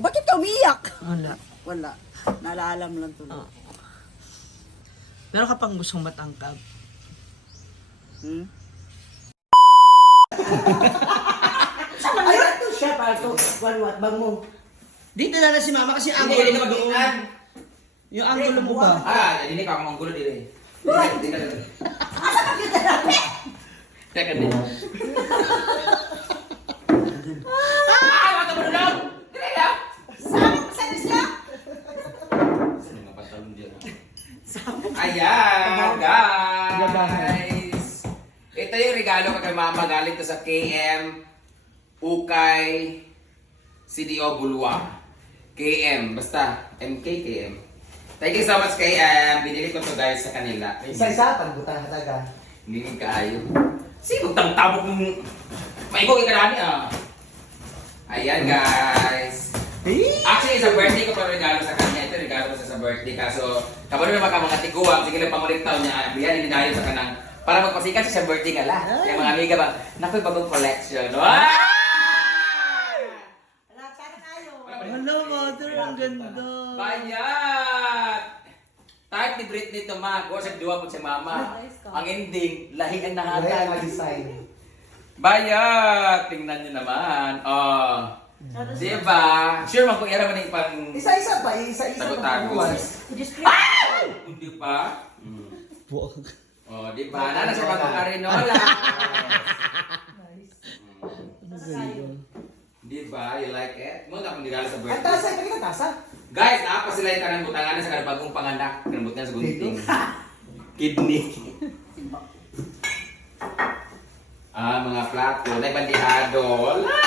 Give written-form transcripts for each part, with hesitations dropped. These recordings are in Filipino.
Bakit ka umiyak? Wala. Wala. Naalala mo lang tuloy. Oh. Meron ka pang gustong matangkab? Hmm? Ay, ito siya para to. What bang mo? Dito na si mama kasi ang angulo mo doon. Yung angulo mo ba? Ini ka akong gulo dire. Hindi na. Teka din. Mata mo lang. Dire ya. Saan siya? Saan yung pantalon diyan? Ayan, guys. Ito yung regalo kay mama galing to sa KM Ukay CDO Bulwa. KM, basta MK KM. Thank you so much KM. Binili ko to guys sa kanila. Isa-isa, pagbutang hataga. Hindi kaayo. Sino tang-tabok mong maibog ikarani ah. Ayan guys. Actually, sa birthday ko pa regalo sa kanya. Ito regalo ko sa birthday. Kaso, kapag naman ka mga tiguang, sige lang pangulit taon niya. Bihan, hindi na sa kanang para magpasikat siya sa birthday ka la. Kaya mga amiga ba, nako'y bagong collection. Hello, mother. Ang ganda. Bayat! Type ni Britney to ma. Kung sa duwa po si mama. Ang ending, lahi ang nahatan. Design. Bayat! Tingnan niyo naman. Oh. Diba? Sure man kung ira man yung pang Isa-isa pa, isa-isa tago-tago. Hindi pa? Buwag. Oh, di ba? Nana sa bagong karinola. Di ba? You like it? Mo na kung regalo sa Ang birthday. tasa, ito ka tasa. Guys, naapa sila yung kanang butangan sa bagong panganak. Kanang butangan sa gunting. Kidney. Mga plato. Naibandihado. Wala!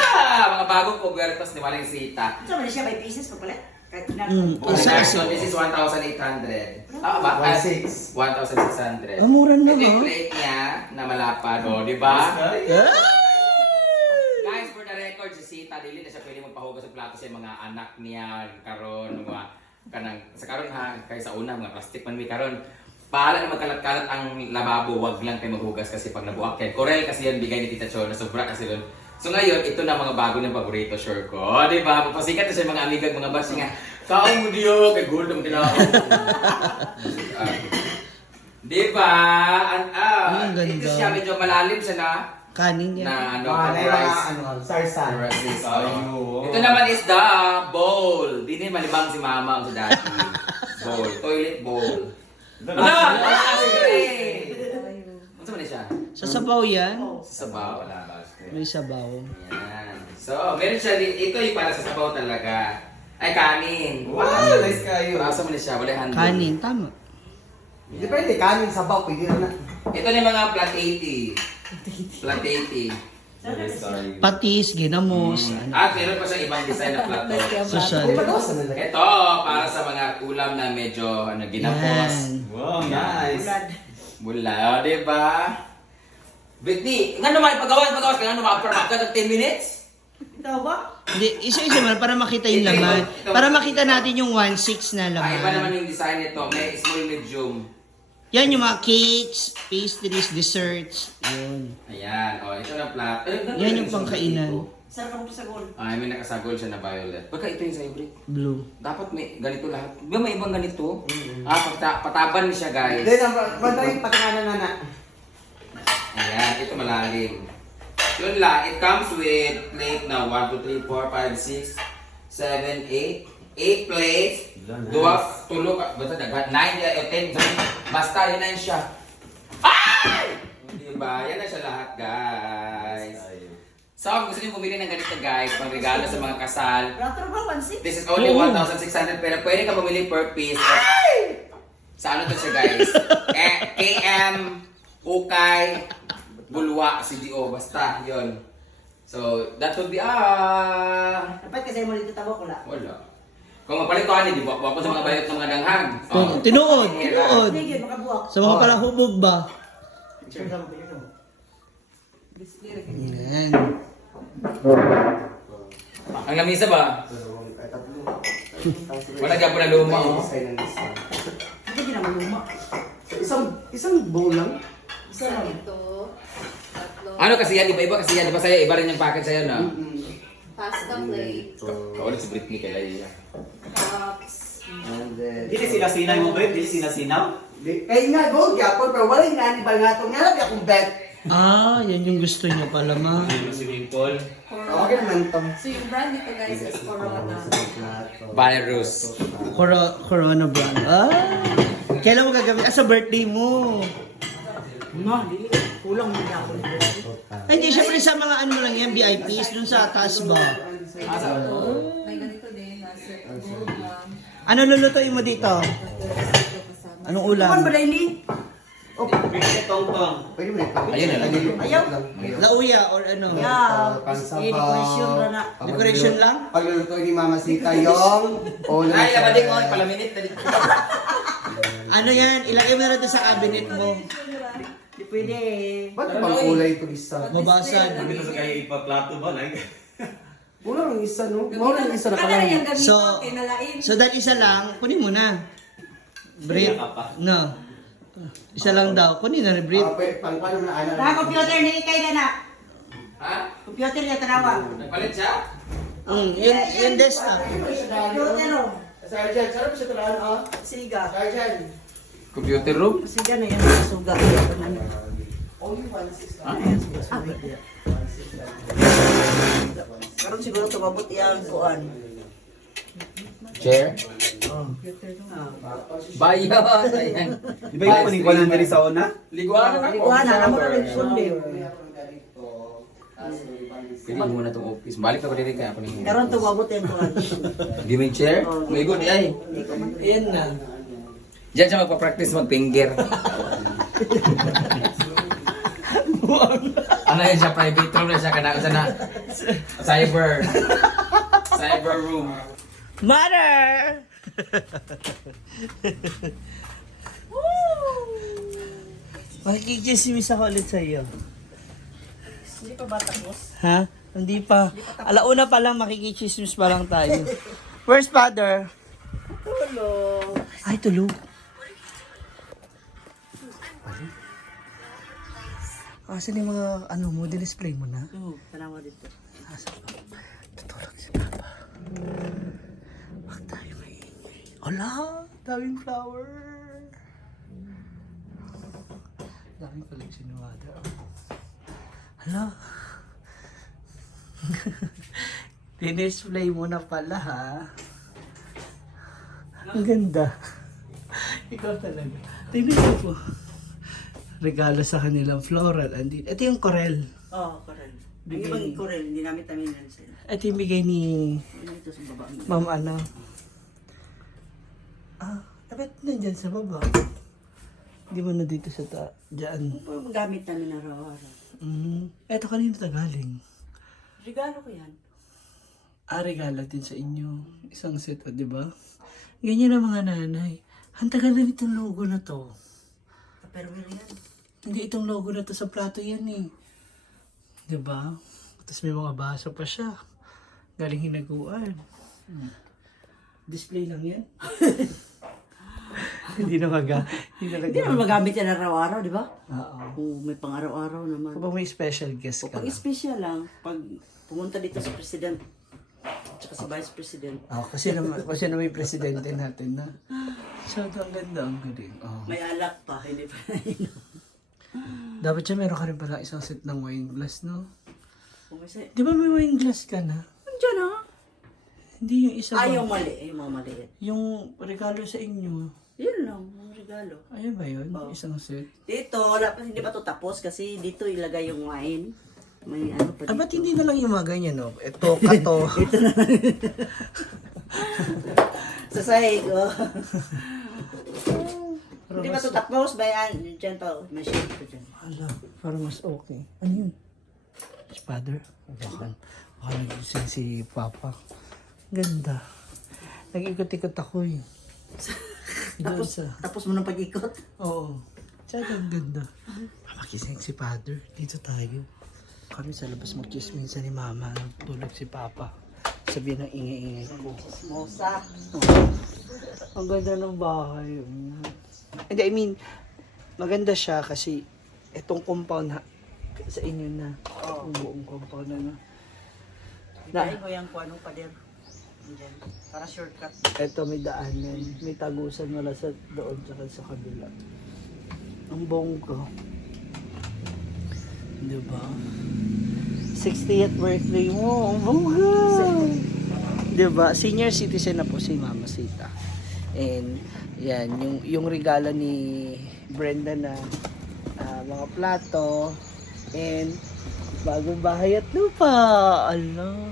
Mga bagong kubertos ni Maling Sita. Ito ba siya by pieces pa pala? Kahit na. Isa-isa. This is 1,800. Ba? 1,600. 1,600. Ah, mura Ito naman. yung plate niya na malapad. O, di ba? Guys, for the record, si Sita, dili na siya pwede magpahugas sa plato sa mga anak niya, karon mga kanang sa karon ha, kay sa una mga plastic man mi karon. Paala na magkalat-kalat ang lababo, wag lang kayo maghugas kasi pag nabuak yan. Corel kasi yan bigay ni Tita Cho, na sobra kasi doon. So ngayon, ito na mga bago ng paborito, sure ko. Di ba? Papasikat na siya mga amiga, mga basi nga. Kaon mo diyo, kay Gold naman kailangan. Di ba? Ang ganda. Ito siya, medyo malalim siya na. Kanin yan. Na ano, Mga rice. sarsa. Ito naman is the bowl. Di na malibang si mama o si daddy. Bowl. Toilet bowl. Ano? Ano man siya? Sa sabaw yan. Sa sabaw. May sabaw. Yan. So, meron siya din. Ito yung para sa sabaw talaga. Ay, kanin. Wow, nice kayo. Para sa man siya. Wala handle. Kanin, tama. Depende, kanin, sabaw, pwede na. Ito na yung mga plat 80. Plat 80. Patis, ginamos. At meron pa siyang ibang design na plato. Social. Di ba daw sa nalagay? Ito, para sa mga ulam na medyo ginapos. Yan. Wow, nice. Bula, di ba? Britney, nga naman ipagawas, kaya nga naman ka ng 10 minutes? Ito ba? Hindi, isa-isa man para makita yung laman. Para makita natin yung 1/6 na Iba naman laman. yung design nito, may small, medium. Yan yung mga cakes, pastries, desserts. Yun. Ayan, ito na plat. Yan yung pangkainan. Sarap ang pasagol. Ay, may nakasagol siya na violet. Baka ito yung sa'yo, Brit. Blue. Dapat may ganito lahat. Di ba may ibang ganito? Pataban niya siya, guys. Then, bandayin patanganan na na. Ayan, ito malalim. Yun lang, it comes with plate na 1, 2, 3, 4, 5, 6, 7, 8. 8 plates. Dua, tulog, basta daghan. 9 o 10. Basta, yun na yun siya. Ay! Diba? Yan na siya lahat, guys. So, kung gusto niyo bumili ng ganito, guys, pang regalo sa mga kasal, Rato ba? 1.6? this is only 1,600 pero pwede ka bumili per piece. Sa ano to siya, guys? KM, Ukay, Bulwa, CDO, basta, yon. So, that would be, Dapat kasi mo dito tabo ko la. wala. Kung mapalit ko, di ba? Wako sa mga bayot ng mga danghag. Tinuod, Hira. tinuod. Hindi, makabuak. Sa mga pala hubog ba? Yan. Ang lamisa ba? Wala ka po na luma, oh. Hindi din naman luma. Isang bowl lang? Isa lang. Ito, tatlo. Ano kasi yan? Iba-iba kasi yan. Di ba sa'yo? Iba rin yung package sa'yo, no? Pasta the plate. Kaulit si Britney kay Laia. Cups. And then... Dili sila sinaw mo, Brett? Dili sila sinaw? Kaya nga, gold yapon, pero wala yung nani ba nga itong nalap akong bet. Ah, yan yung gusto niya pala, ma. Swimming pool. Okay naman ito. So yung brand dito guys is Corona. Virus. Corona brand. Ah, kailan mo gagamit? Ah, sa birthday mo. No, dili. Kulang mo na ako. Ay, hindi, syempre sa mga ano lang yan, VIPs, dun sa taas ba? May ganito din. Nasa gold. Ano lulutuin mo dito? Anong ulam? Kuman ba na ini? Pwede mo ito. Ayun na lang. Ayaw. Lauya or ano? Yeah. Pansabaw. Decoration ra na. Decoration lang? Pagluluto ni Mama Sita yung... Ay, labadik ko. Palaminit na dito. Ano yan? Ilagay mo na ito sa cabinet mo. Di pwede. Ba't ibang kulay ito isa? Mabasag. Wala ng isa, no? Wala ng isa na kalay. So, so dahil isa lang, kunin mo na. Brit. No. Isa lang daw. Kunin na rin, Brit. Pang paano na ana? Na computer ni kay na na. Ha? Computer niya tanawa. Nagpalit siya? Yung desktop. Computer ro. Sergeant, sarap siya talaan, ah? Siga. Sergeant. Computer room? Siga na yan suga. Only 1.6 lang. Karon siguro tumabot yang kuan. Chair? Bayan. Ayan. Di ba yung kuning kunan dari sa una? Liguan na Iguana na mo na nagsundi. Pili mo na itong office. Balik ako dito kaya ako nang... Karon tumabot yang kuan. Gaming chair? May good ay. Ayan na. Diyan siya magpa-practice mag-finger. Ano yun siya? Private room na siya. Kana na. Cyber room. Mother! Makikichismis ako ulit sa iyo. Hindi pa ba tapos? Ha? Hindi pa. Alauna pa lang, makikichismis pa lang tayo. Where's father? Tulog. Ay, tulog. Asan yung mga, ano mo, display mo na? Tanawa dito. Asan? Tutulog si Papa. Huwag tayo maingay. Ala, daming flower. Daming collection ni Mother. Hala. Dinisplay mo na pala, ha? Ang ganda. Ikaw talaga. Tingnan niyo po. Regalo sa kanilang floral. Andito. Ito yung corel. Oh, correct. Ang Bigay ibang ni- correct, hindi namin taminan sila. Ito yung bigay ni Dito sa baba. Ma'am ano. Ah, dapat nandyan sa baba. Hindi mo na dito sa dyan. Ito gamit namin araw-araw. Eto kanino ta galing? Regalo ko yan. Ah, regalo din sa inyo. Isang set, di ba? Ganyan ang mga nanay. Ang tagal na itong logo na to. Pero yan. Hindi itong logo na to sa plato yan eh. Di ba? Tapos may mga baso pa siya. Galing hinaguan. Display lang yan. Hindi na Hindi naman magamit yan araw-araw, di ba? Oo. Kung may pang araw-araw naman. Kapag may special guest O ka pag lang. special lang, pag pumunta dito sa president, tsaka si vice president, Kasi naman yung presidente natin na. So, ang ganda, ang galing. Oh. may alak pa, hindi pa Dapat siya meron ka rin pala isang set ng wine glass, no? Kung kasi, Di ba may wine glass ka na? andyan ha? Hindi yung isa ba? Yung mali, yung mga maliit. Yung regalo sa inyo. Yun lang, yung regalo. Ayun ba yun? Isang set? Dito, wala pa, hindi pa to tapos kasi dito ilagay yung wine. May ano pa Ah, dito. ba't hindi na lang yung mga ganyan, no? Ito, kato. Sa sahig, oh. Hindi pa to tapos, bayan, dyan pa, oh. May shade pa dyan. Hala, parang mas okay. Ano yun? Si father? Baka nag-using si Papa. Ganda. Nag-ikot-ikot ako eh. Doon sa... Tapos mo ng pag-ikot. Oo. Tsaka ang ganda. Makising si father. Dito tayo. Kami sa labas mag-chisminsan ni Mama. Tulog si Papa. Sabihin ng ingay-ingay ko. Mosa. Ang ganda ng bahay. Hindi, I mean, maganda siya kasi itong compound sa inyo na. Ang buong compound na. Dahil ko yung kung anong pader. Diyan. Para shortcut. Eto may daanan. May tagusan wala sa doon tsaka sa kabila. Ang bongga. Diba? 60th birthday mo. Ang bongga. Diba? Senior citizen na po si Mama Sita. And yan, yung regalo ni Brenda na mga plato and bagong bahay at lupa. Allah.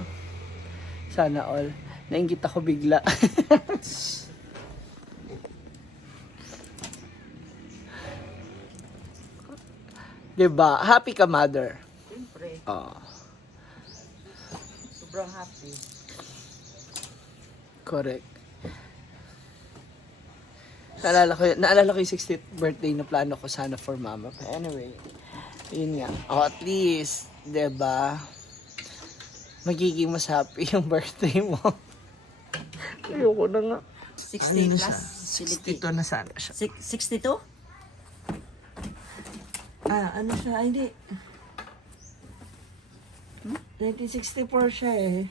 Sana all. Nainggit ako bigla. Diba? Happy ka, mother? Siyempre. Oh, Sobrang happy. correct. Naalala ko yung 60th birthday na plano ko sana for mama. But anyway, yun nga. Oh, at least, diba? Magiging mas happy yung birthday mo. Ayoko na nga. 60 plus. 62 na sana siya. 62? Ano siya? Ay, hindi. 1964 siya eh.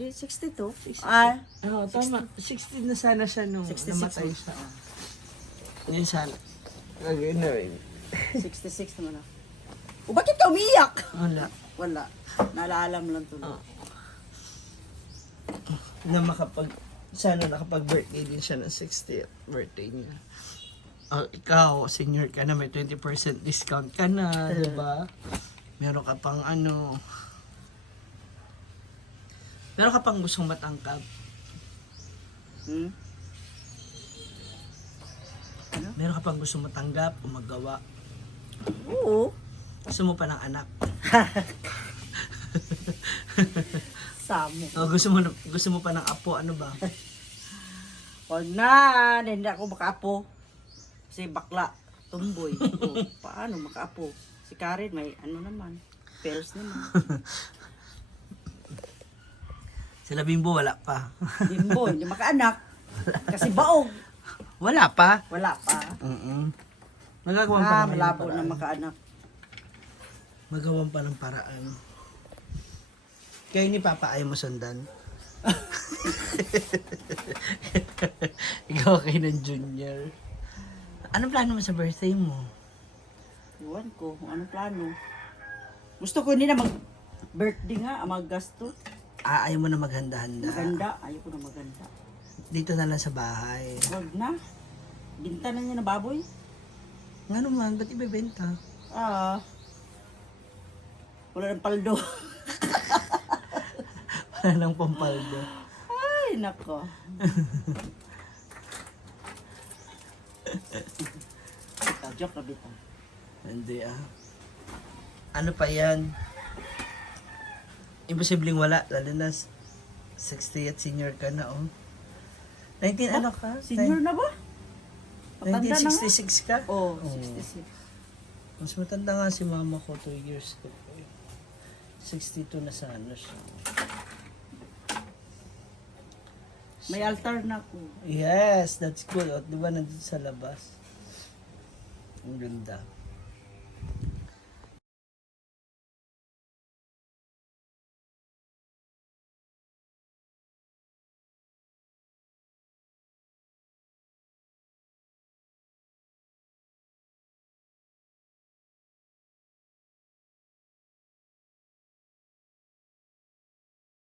Di 62. Oo, tama. 60 na sana siya nung 66. namatay siya. Yun sana. Gagawin na rin. 66 naman ako. O bakit ka umiyak? Wala. Wala. Naalala mo lang tuloy. Na sana nakapag-birthday din siya ng 60th birthday niya. Ikaw, senior ka na, may 20% discount ka na, di ba? Meron ka pang meron ka pang gustong matangkap. Hmm? Meron ka pang gustong matanggap o magawa. Oo. Gusto mo pa ng anak. Samo. O gusto mo pa ng apo, ano ba? Huwag na. Hindi ako makaapo. Kasi bakla. Tumboy. O, paano makaapo? Si Karen may ano naman. Pairs naman. Sila Bimbo wala pa. Bimbo, hindi makaanak. Kasi baog. Wala pa? Wala pa. Magagawan pa naman ng Malabo na paraan. makaanak. Magawan pa ng paraan. Kaya ni Papa ayaw mo sundan. Ikaw kayo ng junior. Anong plano mo sa birthday mo? Iwan ko. Anong plano? Gusto ko hindi na mag-birthday nga. Mag-gasto. Ayaw mo na maghanda-handa. Maganda. Ayaw ko na maganda. Dito na lang sa bahay. Huwag na. Binta na niya na baboy. Nga naman, ba't ibebenta? Wala ng paldo. Wala nang pampaldo. Ay, nako. Joke na bitaw. Hindi Ano pa yan? Imposibleng wala. Lalo na 60th senior ka na, oh. 19 ano ka? Senior na ba? Matanda na nga. 1966 ka? Oo, 66. Mas matanda nga si mama ko, 2 years ko. 62 na sana siya. May altar na ako. Yes, that's good. O, di ba nandito sa labas? Ang ganda.